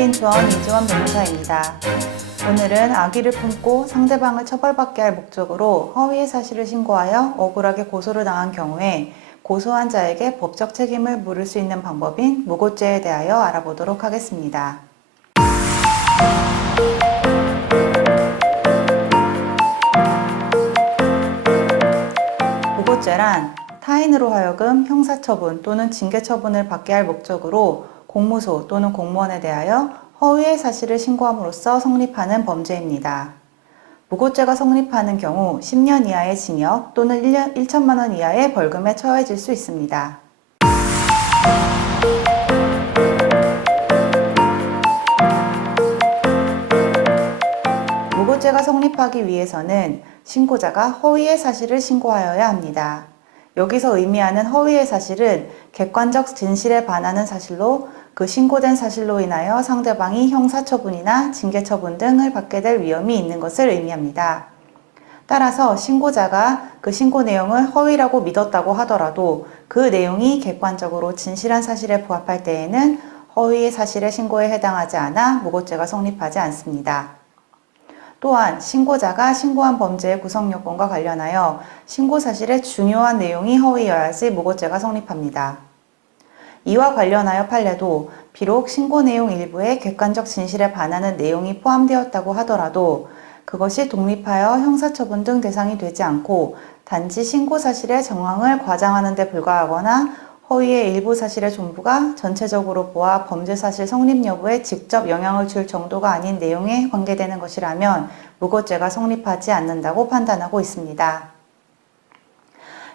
법인투원 이지원 변호사입니다. 오늘은 아기를 품고 상대방을 처벌받게 할 목적으로 허위의 사실을 신고하여 억울하게 고소를 당한 경우에 고소한 자에게 법적 책임을 물을 수 있는 방법인 무고죄에 대하여 알아보도록 하겠습니다. 무고죄란 타인으로 하여금 형사처분 또는 징계처분을 받게 할 목적으로 공무소 또는 공무원에 대하여 허위의 사실을 신고함으로써 성립하는 범죄입니다. 무고죄가 성립하는 경우 10년 이하의 징역 또는 1천만 원 이하의 벌금에 처해질 수 있습니다. 무고죄가 성립하기 위해서는 신고자가 허위의 사실을 신고하여야 합니다. 여기서 의미하는 허위의 사실은 객관적 진실에 반하는 사실로 그 신고된 사실로 인하여 상대방이 형사처분이나 징계처분 등을 받게 될 위험이 있는 것을 의미합니다. 따라서 신고자가 그 신고 내용을 허위라고 믿었다고 하더라도 그 내용이 객관적으로 진실한 사실에 부합할 때에는 허위의 사실의 신고에 해당하지 않아 무고죄가 성립하지 않습니다. 또한 신고자가 신고한 범죄의 구성 요건과 관련하여 신고 사실의 중요한 내용이 허위여야지 무고죄가 성립합니다. 이와 관련하여 판례도 비록 신고 내용 일부에 객관적 진실에 반하는 내용이 포함되었다고 하더라도 그것이 독립하여 형사처분 등 대상이 되지 않고 단지 신고 사실의 정황을 과장하는 데 불과하거나 허위의 일부 사실의 전부가 전체적으로 보아 범죄 사실 성립 여부에 직접 영향을 줄 정도가 아닌 내용에 관계되는 것이라면 무고죄가 성립하지 않는다고 판단하고 있습니다.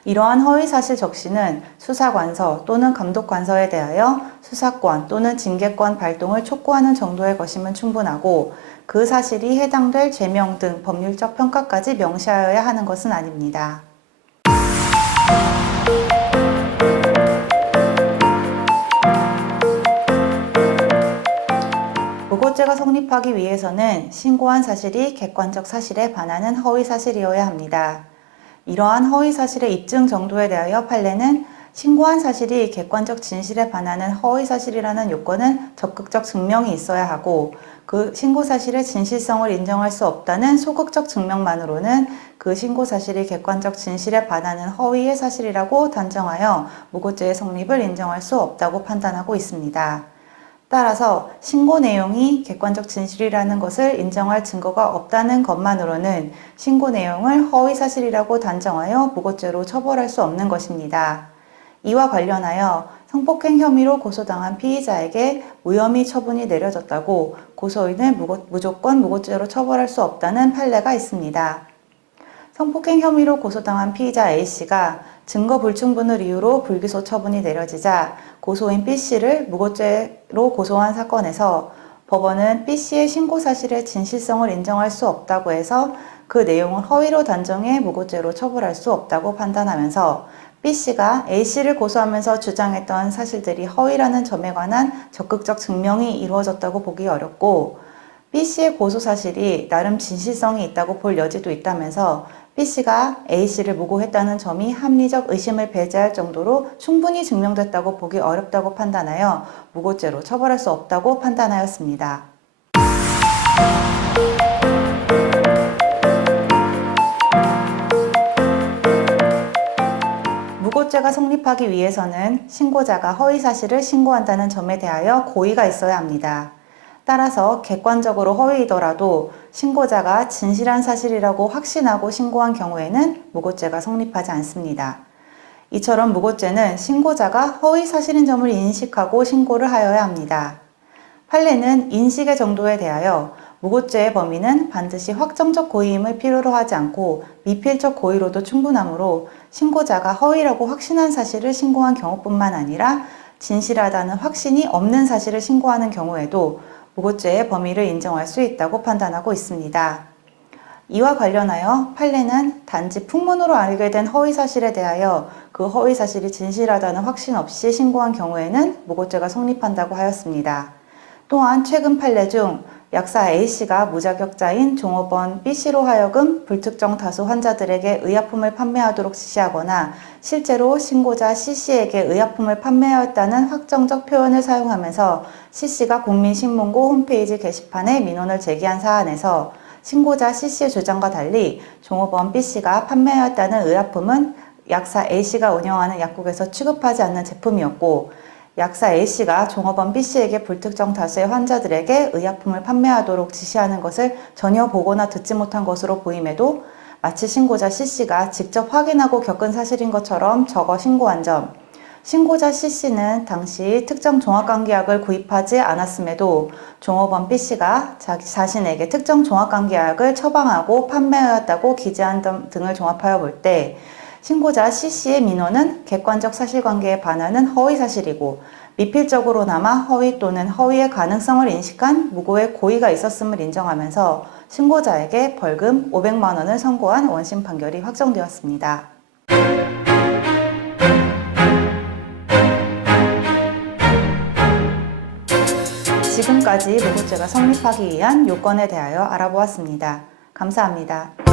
이러한 허위사실 적시는 수사관서 또는 감독관서에 대하여 수사권 또는 징계권 발동을 촉구하는 정도의 것이면 충분하고 그 사실이 해당될 죄명 등 법률적 평가까지 명시하여야 하는 것은 아닙니다. 무고죄가 성립하기 위해서는 신고한 사실이 객관적 사실에 반하는 허위사실이어야 합니다. 이러한 허위사실의 입증 정도에 대하여 판례는 신고한 사실이 객관적 진실에 반하는 허위사실이라는 요건은 적극적 증명이 있어야 하고 그 신고사실의 진실성을 인정할 수 없다는 소극적 증명만으로는 그 신고사실이 객관적 진실에 반하는 허위의 사실이라고 단정하여 무고죄의 성립을 인정할 수 없다고 판단하고 있습니다. 따라서 신고 내용이 객관적 진실이라는 것을 인정할 증거가 없다는 것만으로는 신고 내용을 허위사실이라고 단정하여 무고죄로 처벌할 수 없는 것입니다. 이와 관련하여 성폭행 혐의로 고소당한 피의자에게 무혐의 처분이 내려졌다고 고소인을 무조건 무고죄로 처벌할 수 없다는 판례가 있습니다. 성폭행 혐의로 고소당한 피의자 A씨가 증거 불충분을 이유로 불기소 처분이 내려지자 고소인 B씨를 무고죄로 고소한 사건에서 법원은 B씨의 신고 사실의 진실성을 인정할 수 없다고 해서 그 내용을 허위로 단정해 무고죄로 처벌할 수 없다고 판단하면서 B씨가 A씨를 고소하면서 주장했던 사실들이 허위라는 점에 관한 적극적 증명이 이루어졌다고 보기 어렵고 B씨의 고소 사실이 나름 진실성이 있다고 볼 여지도 있다면서 B씨가 A씨를 무고했다는 점이 합리적 의심을 배제할 정도로 충분히 증명됐다고 보기 어렵다고 판단하여 무고죄로 처벌할 수 없다고 판단하였습니다. 무고죄가 성립하기 위해서는 신고자가 허위사실을 신고한다는 점에 대하여 고의가 있어야 합니다. 따라서 객관적으로 허위이더라도 신고자가 진실한 사실이라고 확신하고 신고한 경우에는 무고죄가 성립하지 않습니다. 이처럼 무고죄는 신고자가 허위 사실인 점을 인식하고 신고를 하여야 합니다. 판례는 인식의 정도에 대하여 무고죄의 범위는 반드시 확정적 고의임을 필요로 하지 않고 미필적 고의로도 충분하므로 신고자가 허위라고 확신한 사실을 신고한 경우뿐만 아니라 진실하다는 확신이 없는 사실을 신고하는 경우에도 무고죄의 범위를 인정할 수 있다고 판단하고 있습니다. 이와 관련하여 판례는 단지 풍문으로 알게 된 허위사실에 대하여 그 허위사실이 진실하다는 확신 없이 신고한 경우에는 무고죄가 성립한다고 하였습니다. 또한 최근 판례 중 약사 A씨가 무자격자인 종업원 B씨로 하여금 불특정 다수 환자들에게 의약품을 판매하도록 지시하거나 실제로 신고자 C씨에게 의약품을 판매하였다는 확정적 표현을 사용하면서 C씨가 국민신문고 홈페이지 게시판에 민원을 제기한 사안에서 신고자 C씨의 주장과 달리 종업원 B씨가 판매하였다는 의약품은 약사 A씨가 운영하는 약국에서 취급하지 않는 제품이었고 약사 A씨가 종업원 B씨에게 불특정 다수의 환자들에게 의약품을 판매하도록 지시하는 것을 전혀 보거나 듣지 못한 것으로 보임에도 마치 신고자 C씨가 직접 확인하고 겪은 사실인 것처럼 적어 신고한 점, 신고자 C씨는 당시 특정 종합감기약을 구입하지 않았음에도 종업원 B씨가 자신에게 특정 종합감기약을 처방하고 판매하였다고 기재한 점 등을 종합하여 볼 때 신고자 C씨의 민원은 객관적 사실관계에 반하는 허위사실이고 미필적으로나마 허위 또는 허위의 가능성을 인식한 무고의 고의가 있었음을 인정하면서 신고자에게 벌금 500만 원을 선고한 원심 판결이 확정되었습니다. 지금까지 무고죄가 성립하기 위한 요건에 대하여 알아보았습니다. 감사합니다.